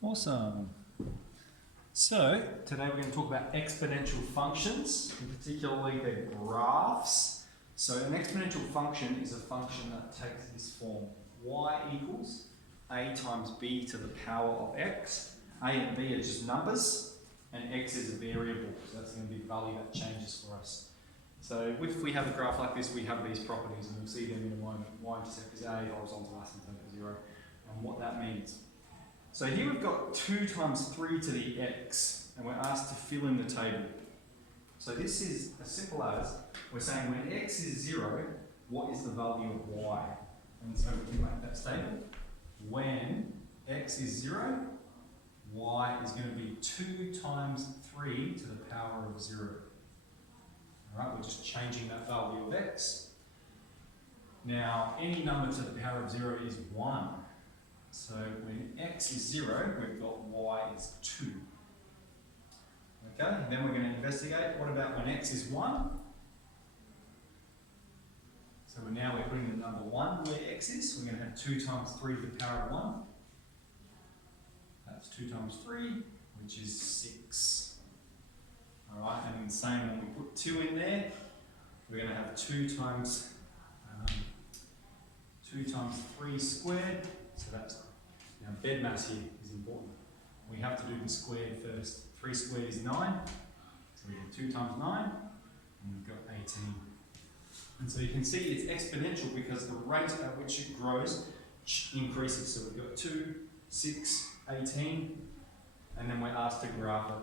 Awesome. So today we're going to talk about exponential functions, and particularly their graphs. So an exponential function is a function that takes this form. Y equals a times b to the power of x. A and b are just numbers, and x is a variable, so that's going to be a value that changes for us. So if we have a graph like this, we have these properties, and we'll see them in a moment. Y-intercept is a, horizontal asymptote is 0, and what that means. So here we've got 2 times 3 to the x, and we're asked to fill in the table. So this is as simple as, we're saying when x is 0, what is the value of y? And so we can make that statement. When x is 0, y is going to be 2 times 3 to the power of 0. Alright, we're just changing that value of x. Now, any number to the power of 0 is 1. So when x is 0, we've got y is 2. Okay, then we're going to investigate. What about when x is 1? So now we're putting the number 1 where x is. We're going to have 2 times 3 to the power of 1. That's 2 times 3, which is 6. Alright, and the same when we put 2 in there, we're going to have 2 times 3 squared. So that's, now bed mass here is important. We have to do the squared first. 3 squared is 9, so we get 2 times 9, and we've got 18. And so you can see it's exponential because the rate at which it grows increases. So we've got 2, 6, 18, and then we're asked to graph it.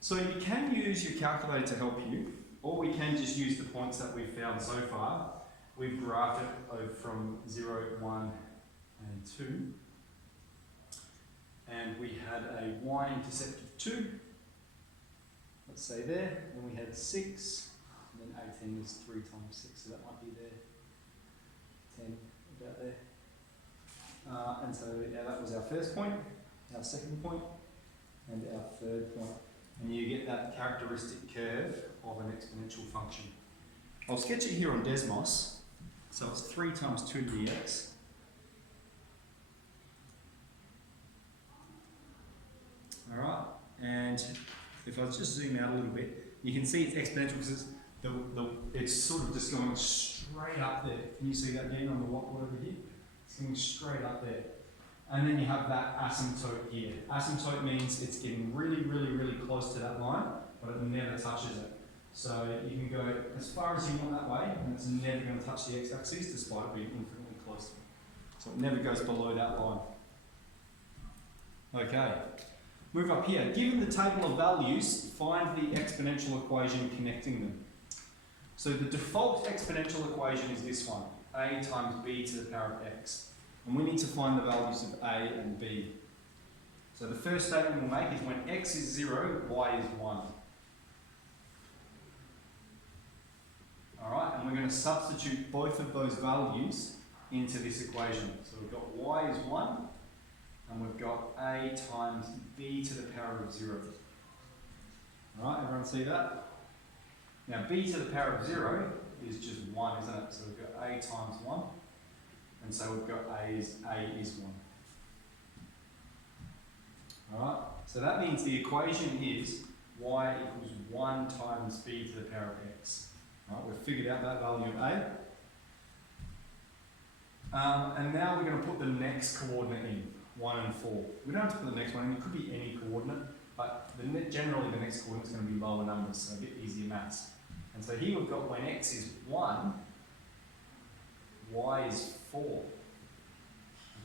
So you can use your calculator to help you, or we can just use the points that we've found so far. We've graphed it from 0, 1, and 2. And we had a y-intercept of 2, let's say there, and we had 6, and then 18 is 3 times 6, so that might be there, 10, about there. And so yeah, that was our first point, our second point, and our third point. And you get that characteristic curve of an exponential function. I'll sketch it here on Desmos. So it's 3 times 2 to the x. Alright, and if I just zoom out a little bit, you can see it's exponential because it's sort of just going straight up there. Can you see that again on the whiteboard over here? It's going straight up there. And then you have that asymptote here. Asymptote means it's getting really, really, really close to that line, but it never touches it. So you can go as far as you want that way, and it's never going to touch the x-axis despite it being infinitely close. So it never goes below that line. Okay, move up here. Given the table of values, find the exponential equation connecting them. So the default exponential equation is this one, a times b to the power of x. And we need to find the values of a and b. So the first statement we'll make is when x is 0, y is 1. Alright, and we're going to substitute both of those values into this equation. So we've got y is 1, and we've got a times b to the power of 0. Alright, everyone see that? Now b to the power of 0 is just 1, isn't it? So we've got a times 1. And so we've got a is 1. Alright, so that means the equation is y equals 1 times b to the power of x. Alright, we've figured out that value of a. And now we're going to put the next coordinate in, 1 and 4. We don't have to put the next one in, it could be any coordinate, but generally the next coordinate is going to be lower numbers, so a bit easier maths. And so here we've got when x is 1, y is 4.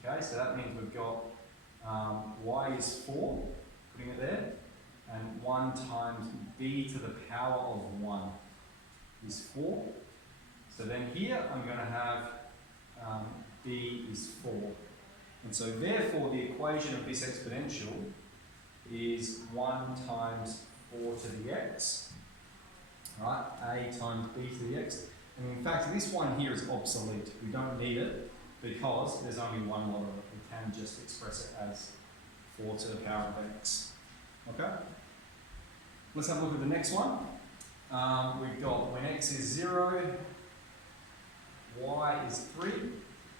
Okay, so that means we've got y is 4, putting it there, and 1 times b to the power of 1 is 4. So then here I'm going to have b is 4. And so therefore the equation of this exponential is 1 times 4 to the x, right? A times b to the x. And in fact, this one here is obsolete. We don't need it because there's only one lot of it. We can just express it as 4 to the power of x. Okay? Let's have a look at the next one. We've got when x is 0, y is 3.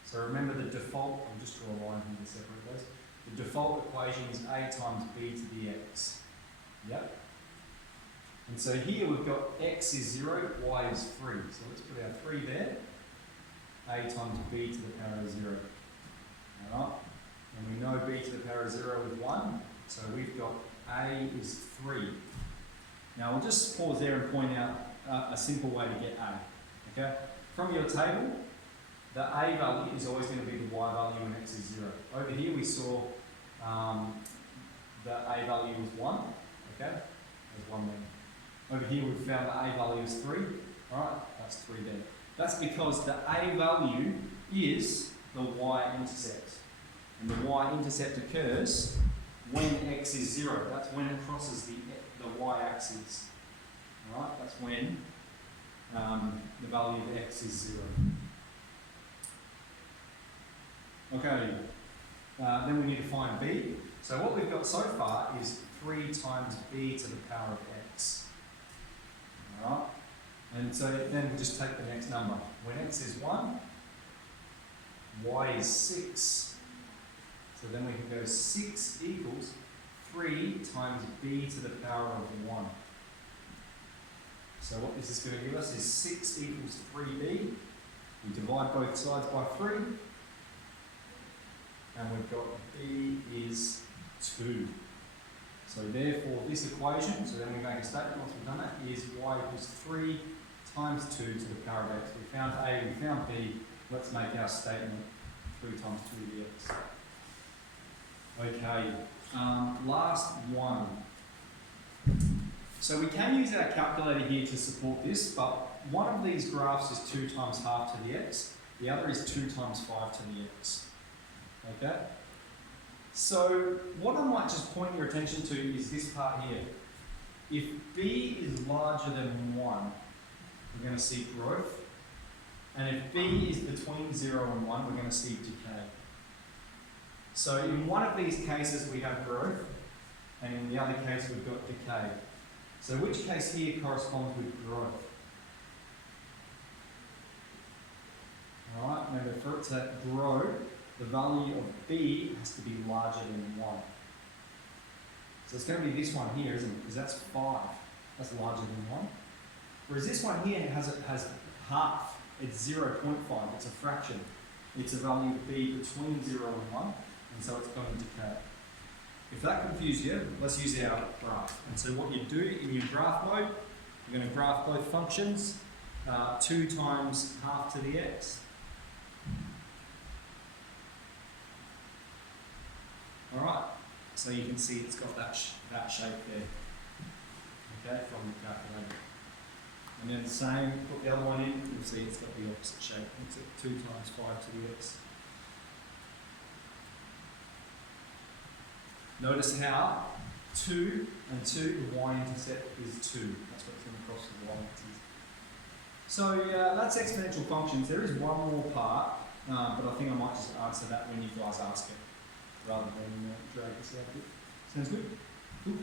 So remember the default, I'll just draw a line here to separate those. The default equation is a times b to the x. Yep. And so here we've got x is 0, y is 3. So let's put our 3 there. A times b to the power of 0. Alright? And we know b to the power of 0 is 1. So we've got a is 3. Now we'll just pause there and point out a simple way to get a. Okay? From your table, the a value is always going to be the y value when x is 0. Over here we saw the a value was 1. Okay? There's 1 there. Over here we've found the a value is 3. Alright, that's 3 there. That's because the a value is the y-intercept. And the y-intercept occurs when x is 0. That's when it crosses the y-axis. Alright, that's when the value of x is 0. Okay, then we need to find b. So what we've got so far is 3 times b to the power of x. Alright, and so then we just take the next number. When x is 1, y is 6. So then we can go 6 equals 3 times b to the power of 1. So what this is going to give us is 6 equals 3b. We divide both sides by 3. And we've got b is 2. So therefore this equation, so then we make a statement once we've done that, is y equals 3 times 2 to the power of x. We found a, we found b. Let's make our statement 3 times 2 to the x. Okay, last one. So we can use our calculator here to support this, but one of these graphs is 2 times half to the x, the other is 2 times 5 to the x. Okay? So what I might just point your attention to is this part here. If b is larger than 1, we're going to see growth. And if b is between 0 and 1, we're going to see decay. So in one of these cases we have growth, and in the other case we've got decay. So which case here corresponds with growth? Alright, remember for it to grow, the value of b has to be larger than 1. So it's going to be this one here, isn't it? Because that's 5. That's larger than 1. Whereas this one here has half. It's 0.5. It's a fraction. It's a value of b between 0 and 1. And so it's going to decay. If that confused you, let's use our graph. And so what you do in your graph mode, you're going to graph both functions. 2 times half to the x. Alright, so you can see it's got that shape there, okay, from the calculator. And then the same, put the other one in, you'll see it's got the opposite shape. It's at 2 times 5 to the x. Notice how 2 and 2, the y-intercept is 2. That's what's going to cross the y-axis. So that's exponential functions. There is one more part, but I think I might just answer that when you guys ask it, rather than drag this out a bit. Sounds good? Cool.